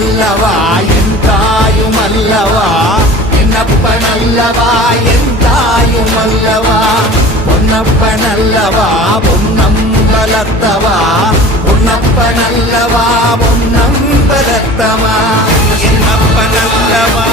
நல்லவா என் தாயும் அல்லவா என்னப்ப நல்லவா என் தாயும் அல்லவா பொன்னப்ப நல்லவா பொன்னம்பலத்தவா பொன்னப்ப நல்லவா பொன்னம்பலத்தவா என்னப்ப நல்லவா